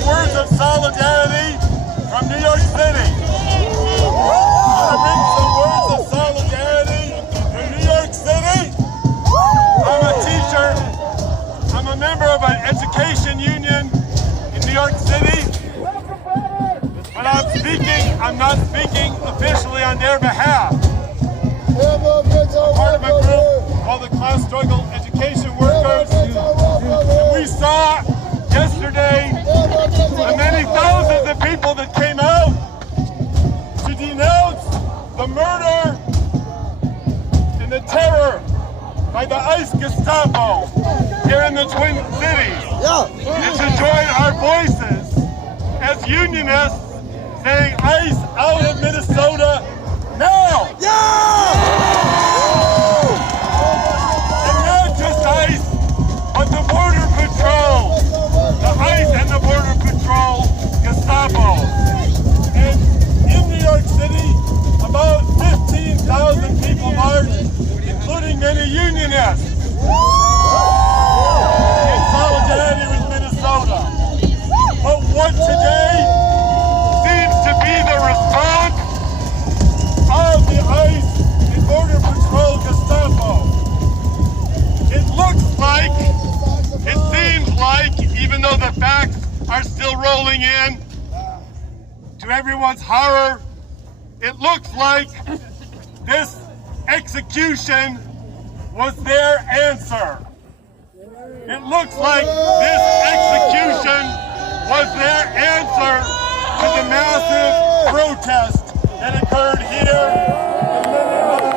some words of solidarity from New York City. I'm going to bring some words of solidarity from New York City. I'm a teacher. I'm a member of an education union in New York City. But I'm not speaking officially on their behalf. I'm part of a group called the Class Struggle Education Workers. And we saw yesterday the many thousands of people that came out to denounce the murder and the terror by the ICE Gestapo here in the Twin Cities. And to join our voices as unionists saying ICE out of Minnesota now! And not just ICE, but the Border Patrol, the ICE and the Border Patrol Gestapo. And in New York City, about 15,000 people marched, including many unionists, in solidarity with Minnesota. But what today seems to be the response of the ICE and Border Patrol Gestapo. It looks like, it seems like, even though the facts are still rolling in, to everyone's horror, it looks like this execution was their answer. It looks like this execution was their answer to the massive protest that occurred here and many other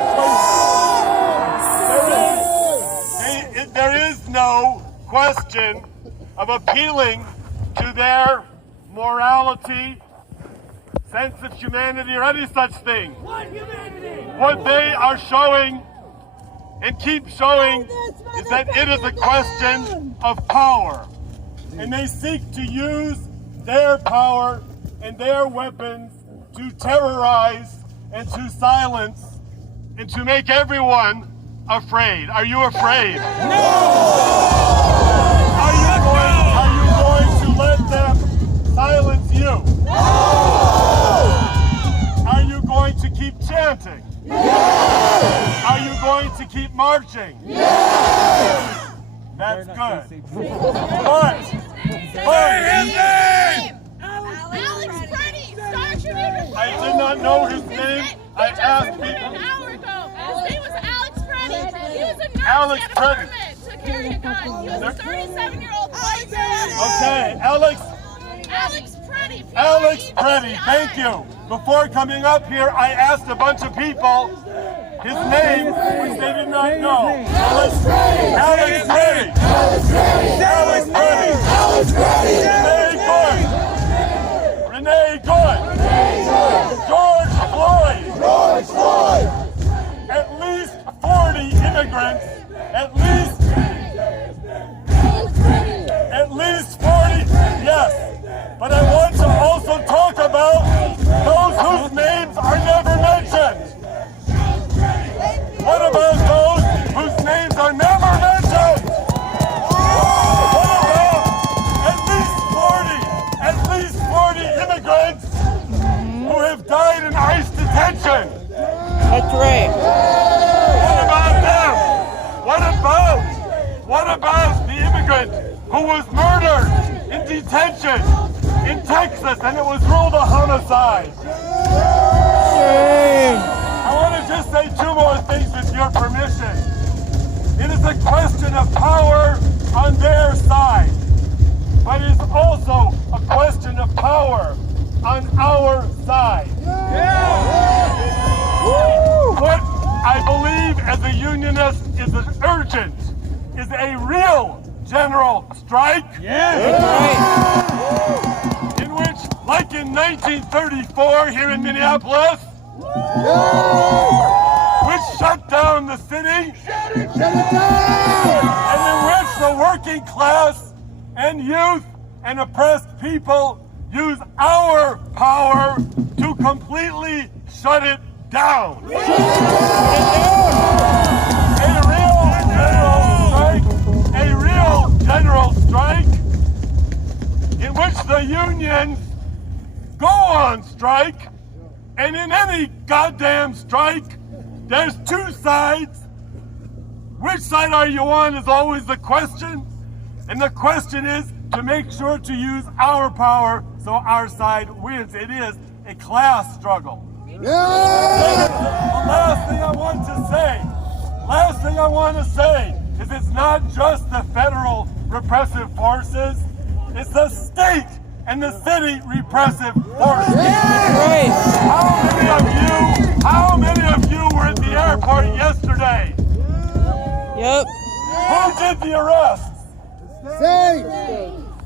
places. There is no question of appealing to their morality, sense of humanity, or any such thing. What they are showing and keep showing is that it is a question of power. And they seek to use their power and their weapons to terrorize and to silence and to make everyone afraid. Are you afraid? No! Are you going to let them silence you? No! Are you going to keep chanting? Yes! Are you going to keep marching? Yes! That's good. Alex Pretti, I did not know his name. I asked people. An hour ago. His name was Alex Pretti. He was a nurse Alex at a Pretti. permit to carry a gun. He was a 37-year-old white man. Okay, Alex Pretti. Alex Pretti, thank you. Before coming up here, I asked a bunch of people his name, which they did not know. Alex Pretti. Renee Good. George Floyd. At least 40 immigrants. At least 40. Yes. But I want to also talk about those whose names are never mentioned. What about those whose names are never mentioned? What about at least 40 immigrants who have died in ICE detention? That's right. What about them? What about the immigrant who was murdered in detention in Texas and it was ruled a homicide? I want to just say two more things with your permission. It is a question of power on their side, but it is also a question of power on our side. What I believe as a unionist is urgent is a real general strike. In which, like in 1934 here in Minneapolis, which shut down the city, and in which the working class and youth and oppressed people use our power to completely shut it down. A real general strike in which the the unions go on strike, and in any goddamn strike, there's two sides. Which side are you on is always the question. And the question is to make sure to use our power so our side wins. It is a class struggle. The last thing I want to say is it's not just the federal repressive forces, it's the state and the city repressive forces. How many of you were at the airport yesterday? Yep. Who did the arrests?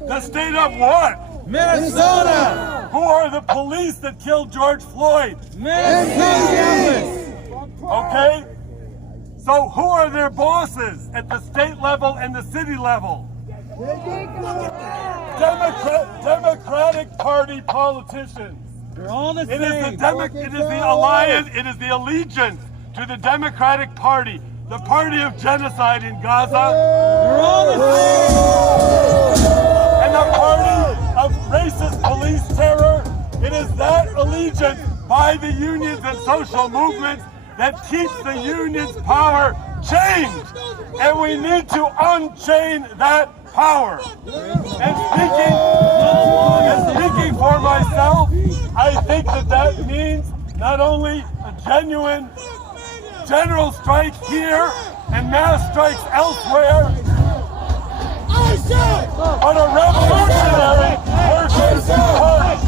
The state of what? Minnesota! Who are the police that killed George Floyd? Minneapolis! Okay? So who are their bosses at the state level and the city level? Democratic Party politicians. They're all the same. It is the alliance, it is the allegiance to the Democratic Party, the party of genocide in Gaza. They're all the same. And the party of racist police terror. It is that allegiance by the unions and social movements that keeps the unions' power chained. And we need to unchain that power. And speaking for myself, I think that means not only a genuine general strike here and mass strikes elsewhere, but a revolutionary workers' party.